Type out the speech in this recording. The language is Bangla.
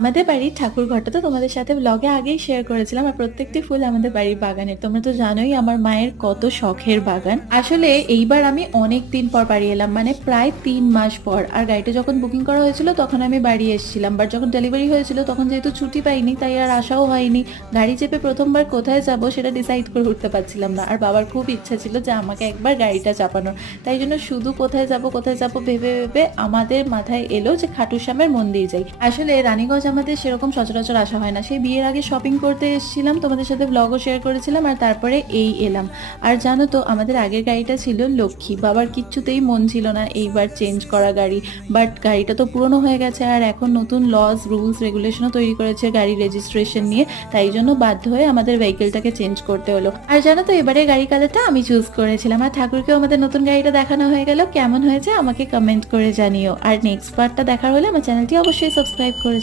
আমাদের বাড়ির ঠাকুর ঘরটা তো তোমাদের সাথে ব্লগে আগেই শেয়ার করেছিলাম, আর প্রত্যেকটি ফুল আমাদের বাড়ির বাগানের। তোমরা তো জানোই আমার মায়ের কত শখের বাগান। আসলে এইবার আমি অনেক দিন পর বাড়ি এলাম, মানে প্রায় 3 মাস পর। আর গাড়িটা যখন বুকিং করা হয়েছিল তখন আমি বাড়ি এসেছিলাম, বাট যখন ডেলিভারি হয়েছিল তখন যেহেতু ছুটি পাইনি তাই আর আসাও হয়নি। গাড়ি চেপে প্রথমবার কোথায় যাব সেটা ডিসাইড করে উঠতে পারছিলাম না, আর বাবার খুব ইচ্ছা ছিল যে আমাকে একবার গাড়িটা চাপানোর। তাই জন্য শুধু কোথায় যাব ভেবে ভেবে আমাদের মাথায় এলো যে খাটুশ্যামের মন্দির যাই। আসলে রানীগঞ্জ আমাদের সেরকম সচরাচর আসা হয় না। সেই বিয়ের আগে শপিং করতে এসেছিলাম, তোমাদের সাথে ব্লগও শেয়ার করেছিলাম, আর তারপরে এই এলাম। আর জানো তো আমাদের আগের গাড়িটা ছিল লক্ষ্মী, বাবার কিচ্ছুতেই মন ছিল না এইবার চেঞ্জ করা গাড়ি। বাট গাড়িটা তো পুরনো হয়ে গেছে, আর এখন নতুন লজ রুলস রেগুলেশনও তৈরি করেছে গাড়ি রেজিস্ট্রেশন নিয়ে, তাই জন্য বাধ্য হয়ে আমাদের ভেহিকেলটাকে চেঞ্জ করতে হলো। আর জানো তো এবারে গাড়ি কালারটা আমি চুজ করেছিলাম, আর ঠাকুরকেও আমাদের নতুন গাড়িটা দেখানো হয়ে গেল। কেমন হয়েছে আমাকে কমেন্ট করে জানিও, আর নেক্সট পার্টটা দেখার হলে আমার চ্যানেলটি অবশ্যই সাবস্ক্রাইব করে